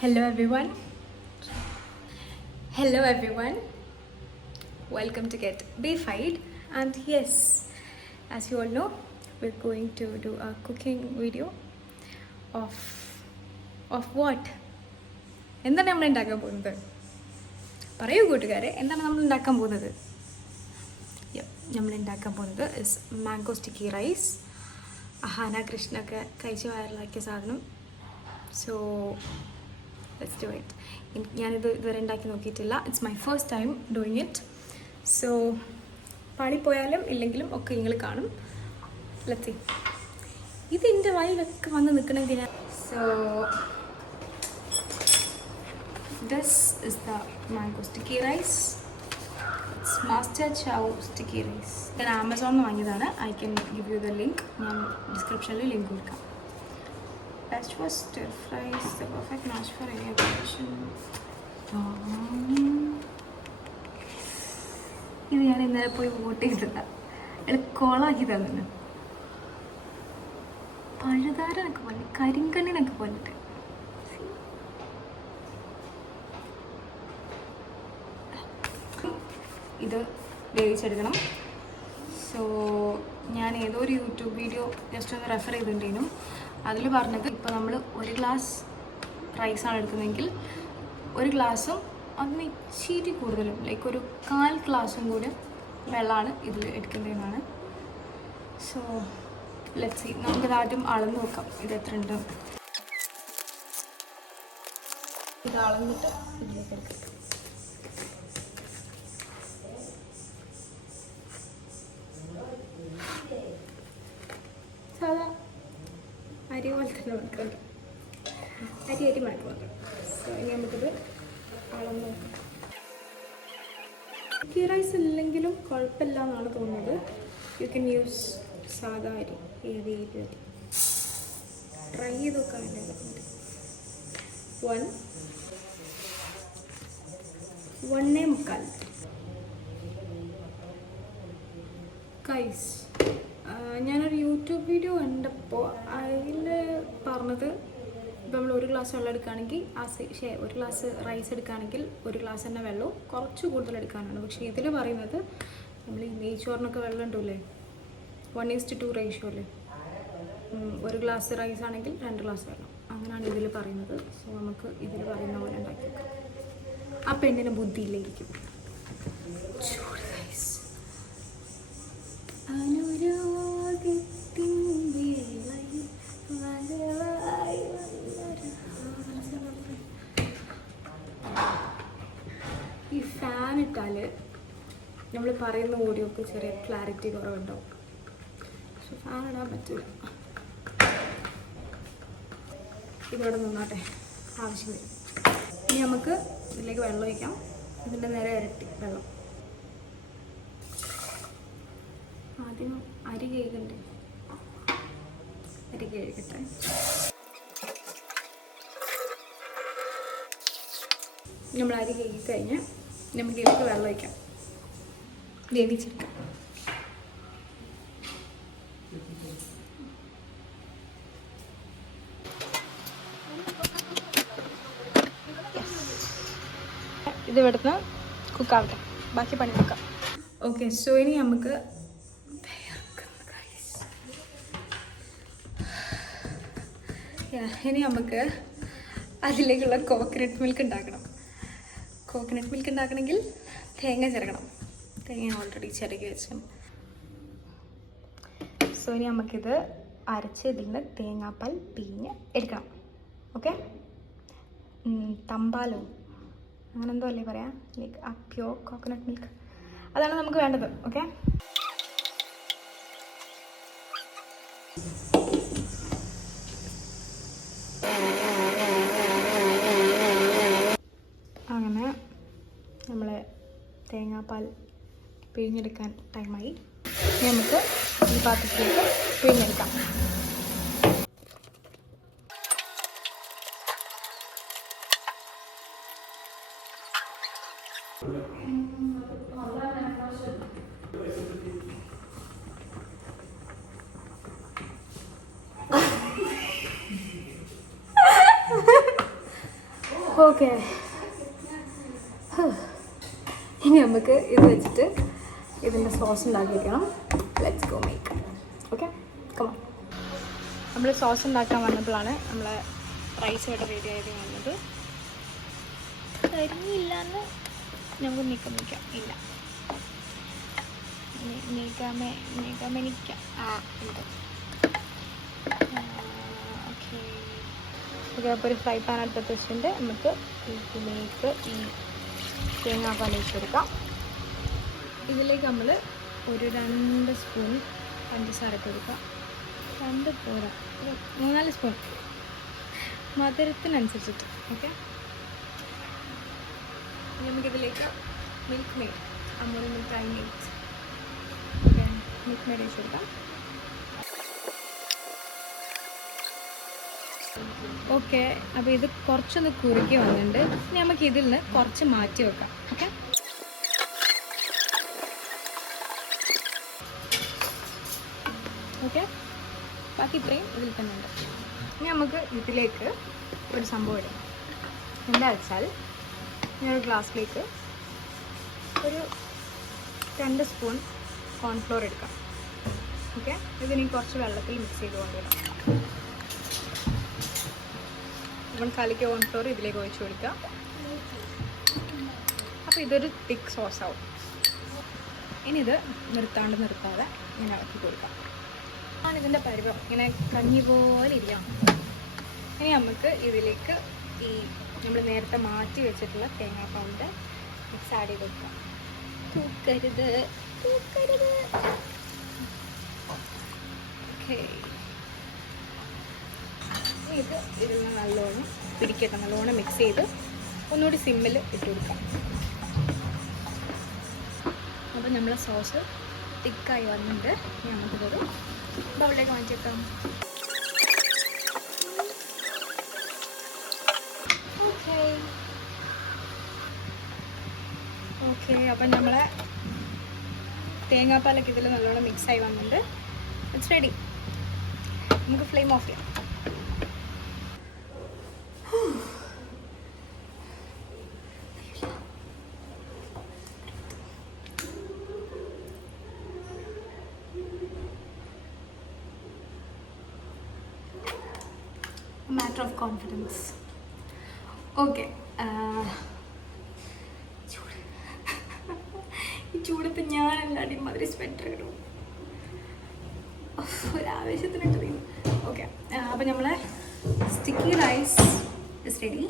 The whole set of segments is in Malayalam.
Hello everyone. Hello everyone. Welcome to Get Bayfied. And yes, as you all know, we're going to do a cooking video of what? എന്താണ് നമ്മൾ ഉണ്ടാക്കാൻ പോകുന്നത്? പറയൂ കൂട്ടുകാരെ, എന്താണ് നമ്മൾ ഉണ്ടാക്കാൻ പോകുന്നത്? നമ്മൾ ഉണ്ടാക്കാൻ പോകുന്നത് is mango sticky rice. Ahaana കൃഷ്ണൊക്കെ കഴിച്ച് വൈറലാക്കിയ സാധനം. So let's do it. ഞാനിത് ഇതുവരെ ഉണ്ടാക്കി നോക്കിയിട്ടില്ല. It's my first time doing it. So പാളിപ്പോയാലും ഇല്ലെങ്കിലും ഒക്കെ നിങ്ങൾ കാണും. Let's see. ഇതിൻ്റെ വായിലൊക്കെ വന്ന് നിൽക്കണമെങ്കിൽ so this is the mango sticky rice. It's master chow sticky rice. ഞാൻ ആമസോണിൽ നിന്ന് വാങ്ങിയതാണ്. I can give you the link. ഞാൻ ഡിസ്ക്രിപ്ഷനിൽ ലിങ്ക് കൊടുക്കാം. Best was stir fries, the perfect match for any occasion. ഇത് ഞാൻ ഇന്നലെ പോയി വോട്ട് ചെയ്തതാ. കോളാക്കി തന്നെ പഴുതാരനൊക്കെ പോലെ കരിങ്കണ്ണിനൊക്കെ പോലിട്ട്. ഇത് വേവിച്ചെടുക്കണം. സോ ഞാൻ ഏതോ ഒരു യൂട്യൂബ് വീഡിയോ ജസ്റ്റ് ഒന്ന് റെഫർ ചെയ്തിട്ടുണ്ടേനും. അതിൽ പറഞ്ഞത് ഇപ്പോൾ നമ്മൾ ഒരു ഗ്ലാസ് റൈസാണ് എടുക്കുന്നതെങ്കിൽ ഒരു ഗ്ലാസ്സും അതിന് ഇച്ചിരി കൂടുതലും ലൈക്ക് ഒരു 1/4 ഗ്ലാസ്സും കൂടി വെള്ളമാണ് ഇതിൽ എടുക്കേണ്ടതെന്നാണ്. So let's see. നമുക്കിത് ആദ്യം അളന്ന് നോക്കാം ഇത് എത്ര ഉണ്ട്. ഇത് അളന്നിട്ട് ഇതിലേക്ക് എടുക്കാം. സാധാ അരി പോലെ തന്നെ മണക്കുന്നുണ്ട്. അരി മണക്കുന്നുണ്ട്. സോ ഇനി നമുക്കിത് അളന്ന് നോക്കാം. ഗീ റൈസ് ഇല്ലെങ്കിലും കുഴപ്പമില്ല എന്നാണ് തോന്നുന്നത്. യു ക്യാൻ യൂസ് സാധാ അരി. ഏത് അരി ട്രൈ ചെയ്ത് നോക്കാൻ വേണ്ടി 1.25 കൈസ്. ഞാനൊരു യൂട്യൂബ് വീഡിയോ കണ്ടപ്പോൾ അതിൽ പറഞ്ഞത് ഇപ്പോൾ നമ്മൾ ഒരു ഗ്ലാസ് വെള്ളം എടുക്കുകയാണെങ്കിൽ ഒരു ഗ്ലാസ് റൈസ് എടുക്കുകയാണെങ്കിൽ ഒരു ഗ്ലാസ് തന്നെ വെള്ളവും കുറച്ച് കൂടുതൽ എടുക്കാനാണ്. പക്ഷേ ഇതിൽ പറയുന്നത് നമ്മൾ ഈ നെയ്ച്ചോറിനൊക്കെ വെള്ളം ഉണ്ടല്ലേ 1:2 റേഷ്യോ അല്ലേ. ഒരു ഗ്ലാസ് റൈസ് ആണെങ്കിൽ 2 ഗ്ലാസ് വെള്ളം, അങ്ങനെയാണ് ഇതിൽ പറയുന്നത്. സോ നമുക്ക് ഇതിൽ പറയുന്ന പോലെ ഉണ്ടാക്കി വെക്കാം. ആ പെണ്ണിന് ബുദ്ധിയില്ലായിരിക്കും. ഈ ഫാൻ ഇട്ടാൽ നമ്മൾ പറയുന്ന ഓഡിയോക്ക് ചെറിയ ക്ലാരിറ്റി കുറവുണ്ടാവും. പക്ഷെ ഫാൻ ഇടാൻ പറ്റില്ല. ഇതോടെ നിന്നോട്ടെ, ആവശ്യം വരും. ഇനി നമുക്ക് ഇതിലേക്ക് വെള്ളം ഒഴിക്കാം. ഇതിൻ്റെ നേരെ ഇരട്ടി വെള്ളം. ആദ്യം അരി കഴുകണ്ടേ, അരി കഴുകട്ടെ. നമ്മൾ അരി കഴുകി കഴിഞ്ഞ് നമുക്ക് ഇതിലേക്ക് വെള്ളം ഒഴിക്കാം, വേവിച്ചെടുക്കാം. ഇത് ഇവിടുന്ന് കുക്കാവട്ടെ, ബാക്കി പണി നോക്കാം. ഓക്കെ, സോ ഇനി നമുക്ക് അതിലേക്കുള്ള കോക്കനട്ട് മിൽക്ക് ഉണ്ടാക്കണം. കോക്കനട്ട് മിൽക്ക് ഉണ്ടാക്കണമെങ്കിൽ തേങ്ങ ചിരകണം. തേങ്ങ ഓൾറെഡി ചിരകി വെച്ചു. സോ ഇനി നമുക്കിത് അരച്ച് ഇതിൽ നിന്ന് തേങ്ങാപ്പാൽ പിഴിഞ്ഞ് എടുക്കണം. ഓക്കെ, തമ്പാലോ അങ്ങനെ എന്തോ അല്ലേ പറയാം, ലൈക്ക് ആ പ്യോർ കോക്കനട്ട് മിൽക്ക്, അതാണ് നമുക്ക് വേണ്ടത്. ഓക്കെ, അങ്ങനെ നമ്മളെ തേങ്ങാപ്പാൽ പിഴിഞ്ഞെടുക്കാൻ ടൈമായി. നമുക്ക് ഈ പാത്രത്തിലേക്ക് പിഴിഞ്ഞെടുക്കാം. ഓക്കെ, ഇനി നമുക്ക് ഇത് വെച്ചിട്ട് ഇതിൻ്റെ സോസ് ഉണ്ടാക്കി വെക്കണം. Let's go make. Okay, come on. നമ്മൾ സോസ് ഉണ്ടാക്കാൻ വന്നപ്പോഴാണ് നമ്മളെ റൈസ് ഇവിടെ റെഡി ആയത് വന്നത്. കരിഞ്ഞില്ലാന്ന് നമുക്ക് നീക്കാം. ഇല്ല, നീക്കാമെനിക്കാം. ഉണ്ട്. Okay okay. അപ്പോൾ ഒരു ഫ്രൈ പാൻ എടുത്തിട്ട് വെച്ചിട്ടുണ്ട്. നമുക്ക് ഇതിലേക്ക് ഈ തേങ്ങാപ്പാൽ ഒഴിച്ച് കൊടുക്കാം. ഇതിലേക്ക് നമ്മൾ ഒരു 2 സ്പൂൺ പഞ്ചസാര കൊടുക്കാം. 2 പോരാ, 3-4 സ്പൂൺ മധുരത്തിനനുസരിച്ചിട്ട്. ഓക്കെ, നമുക്കിതിലേക്ക് milk made, Amul milk dry milk, okay, milk made ഒഴിച്ച് കൊടുക്കാം. ഓക്കെ, അപ്പോൾ ഇത് കുറച്ചൊന്ന് കുറുക്കി വന്നിട്ടുണ്ട്. ഇനി നമുക്ക് ഇതിൽ നിന്ന് കുറച്ച് മാറ്റി വെക്കാം. ഓക്കെ, ഓക്കെ, ബാക്കി ഇത്രയും ഇതിൽ തന്നെ ഉണ്ട്. ഇനി നമുക്ക് ഇതിലേക്ക് ഒരു സംഭവം ഇടാം. എന്താ വെച്ചാൽ ഞാനൊരു ഗ്ലാസ്സിലേക്ക് ഒരു 2 സ്പൂൺ കോൺഫ്ലോർ എടുക്കാം. ഓക്കെ, ഇതിനി കുറച്ച് വെള്ളത്തിൽ മിക്സ് ചെയ്ത് കൊണ്ടുവരാം. 1/4 കോൺഫ്ലോർ ഇതിലേക്ക് ഒഴിച്ച് കൊടുക്കുക. അപ്പോൾ ഇതൊരു തിക്ക് സോസ് ആവും. ഇനി ഇത് നിർത്താതെ ഇങ്ങനെ ഇളക്കി കൊടുക്കാം. ഇതിൻ്റെ പരുവം ഇങ്ങനെ കഞ്ഞി പോലെ ഇരിക്കണം. ഇനി നമുക്ക് ഇതിലേക്ക് ഈ നമ്മൾ നേരത്തെ മാറ്റി വെച്ചിട്ടുള്ള തേങ്ങാപ്പാലിൻ്റെ മിക്സ് ആഡ് ചെയ്ത് കൊടുക്കാം. തൂക്കരുത്. ഓക്കെ, ഇത് ഇതിൽ നിന്ന് നല്ലോണം പിടിക്കട്ടെ. നല്ലോണം മിക്സ് ചെയ്ത് ഒന്നുകൂടി സിമ്മിൽ ഇട്ട് കൊടുക്കാം. അപ്പോൾ നമ്മളെ സോസ് തിക്കായി വന്നിട്ടുണ്ട്. ഇനി നമുക്കിതൊരു ബൗളിലേക്ക് മാറ്റിയേക്കാം. ഓക്കെ, അപ്പം നമ്മളെ തേങ്ങാപ്പാലൊക്കെ ഇതിൽ നല്ലോണം മിക്സായി വന്നിട്ടുണ്ട്. It's ready. നമുക്ക് ഫ്ലെയിം ഓഫ് ചെയ്യാം. Matter of confidence. ഓക്കെ, ഈ ചൂടത്ത് ഞാനല്ലാണ്ട് ഇമാതിരി സ്വെറ്റർ ഇടും. ഒരാവേശത്തിനിട്ട് തീരും. ഓക്കെ, അപ്പം നമ്മളെ sticky rice is ready.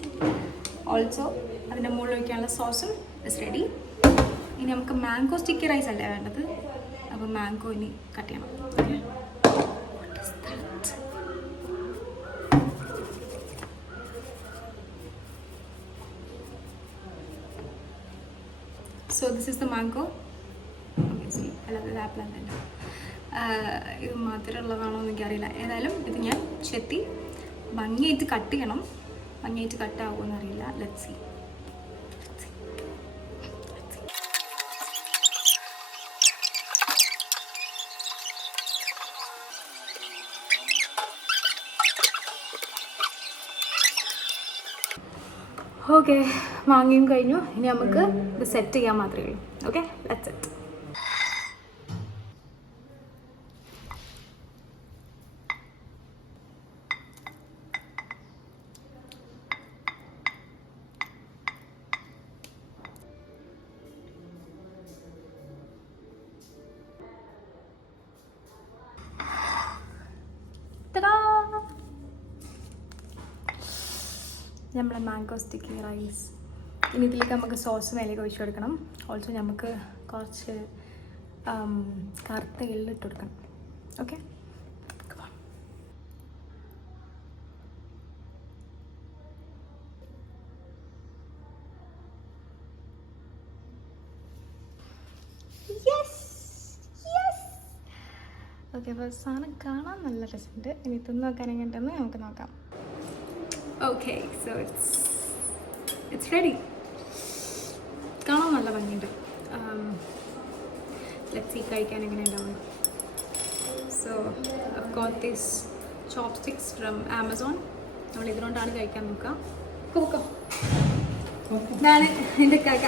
Also അതിൻ്റെ മുകളിൽ വയ്ക്കാനുള്ള സോസും ഇസ് റെഡി. ഇനി നമുക്ക് മാംഗോ സ്റ്റിക്കി റൈസ് അല്ലേ വേണ്ടത്. അപ്പോൾ മാംഗോ ഇനി കട്ട് ചെയ്യണം. Okay, so this is the mango. Obviously അല്ലാതെ ആപ്പിൾ അല്ലല്ലോ. ഇത് മധുരമുള്ളതാണോ എന്ന് എനിക്കറിയില്ല. ഏതായാലും ഇത് ഞാൻ ചെത്തി ഭംഗിയായിട്ട് കട്ട് ചെയ്യണം. ഭംഗിയായിട്ട് കട്ടാവുമെന്ന് അറിയില്ല. Let's see. ഓക്കെ, വാങ്ങിയും കഴിഞ്ഞു. ഇനി നമുക്ക് ഇത് സെറ്റ് ചെയ്യാൻ മാത്രമേ ഉള്ളൂ. Okay, let's set. നമ്മളെ മാംഗോ സ്റ്റിക്കി റൈസ്. ഇനി ഇതിലേക്ക് നമുക്ക് സോസ് മേലേക്ക് ഒഴിച്ചു കൊടുക്കണം. ഓൾസോ നമുക്ക് കുറച്ച് കറുത്ത എള്ളിട്ട് കൊടുക്കണം. Okay, okay. അപ്പോൾ സാധനം കാണാൻ നല്ല രസമുണ്ട്. ഇനി തിന്ന് നോക്കാൻ എങ്ങനെയുണ്ടെന്ന് നമുക്ക് നോക്കാം. Okay, so it's ready. കാണാൻ നല്ല ഭംഗിയുണ്ട്. ലെറ്റ്സ് സീ കഴിക്കാൻ എങ്ങനെ ഉണ്ടാവും. So I've got this chopsticks from Amazon. നമ്മൾ ഇതിനോണ്ടാണ് കഴിക്കാൻ നോക്കുക. ഇതാണ് എൻ്റെ കാക്ക.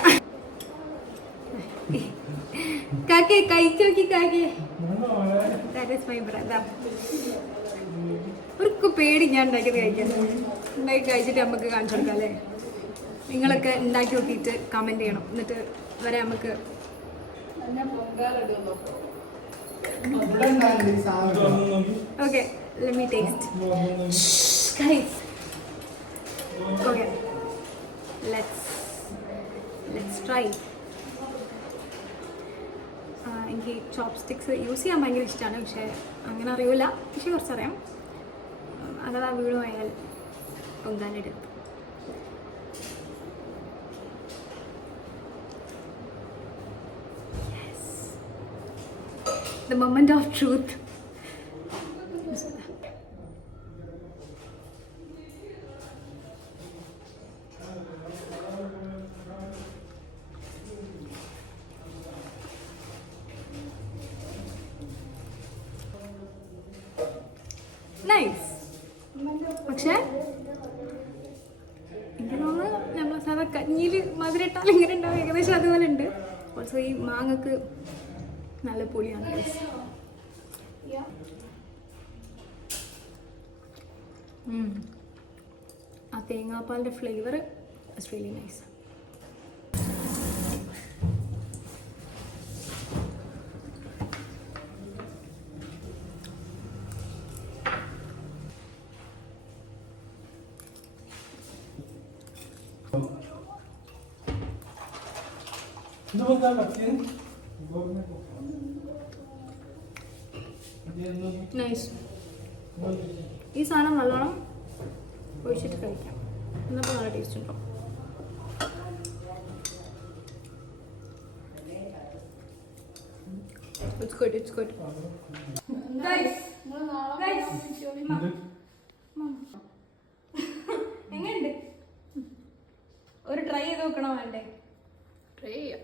കാക്കേ കഴിച്ചു നോക്കി കാക്കേ. That is my brother. ഒരു പേടി ഞാൻ ഉണ്ടാക്കിയത് കഴിക്കാൻ. ഉണ്ടാക്കി കഴിച്ചിട്ട് നമുക്ക് കാണിച്ചു കൊടുക്കാം അല്ലേ? നിങ്ങളൊക്കെ ഉണ്ടാക്കി നോക്കിയിട്ട് കമൻറ്റ് ചെയ്യണം. എന്നിട്ട് വരെ നമുക്ക് okay, let me taste. Guys, okay, let's try. എനിക്ക് ചോപ്സ്റ്റിക്സ് യൂസ് ചെയ്യാൻ ഭയങ്കര ഇഷ്ടമാണ്. പക്ഷേ അങ്ങനെ അറിയില്ല. പക്ഷെ കുറച്ചറിയാം. അഥവാ വീട് പോയാൽ പൊങ്കാലെടുത്ത് the moment of truth. Nice. പക്ഷേ എനിക്ക് തോന്നുന്നു നമ്മൾ സാധാ കഞ്ഞിയിൽ മധുരട്ടാൽ ഇങ്ങനെ ഉണ്ടാവും, ഏകദേശം അതുപോലെ ഉണ്ട്. ഓൾസോ ഈ മാങ്ങക്ക് നല്ല പുളിയാണ്. ആ തേങ്ങാപ്പാലിൻ്റെ flavour it's really nice. Nice. ഈ സാധനം നല്ലോണം ഒഴിച്ചിട്ട് കഴിക്കാം. എന്നപ്പോൾ നല്ല ടേസ്റ്റ് ഉണ്ടോ? It's good, it's good. Guys, എങ്ങനെയുണ്ട്? ഒരു ട്രൈ ചെയ്ത് നോക്കണോ വേണ്ടേ? ട്രൈ ചെയ്യാം.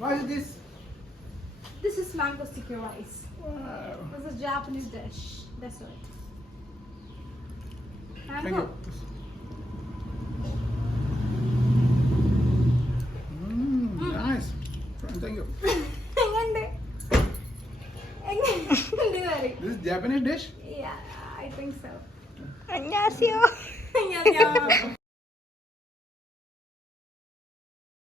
What is this? This is mango sticky rice. Wow. This is Japanese dish. Dessert. Thank you. Nice. Thank you. This is Japanese dish? Yeah, I think so. 안녕하세요. 안녕하세요.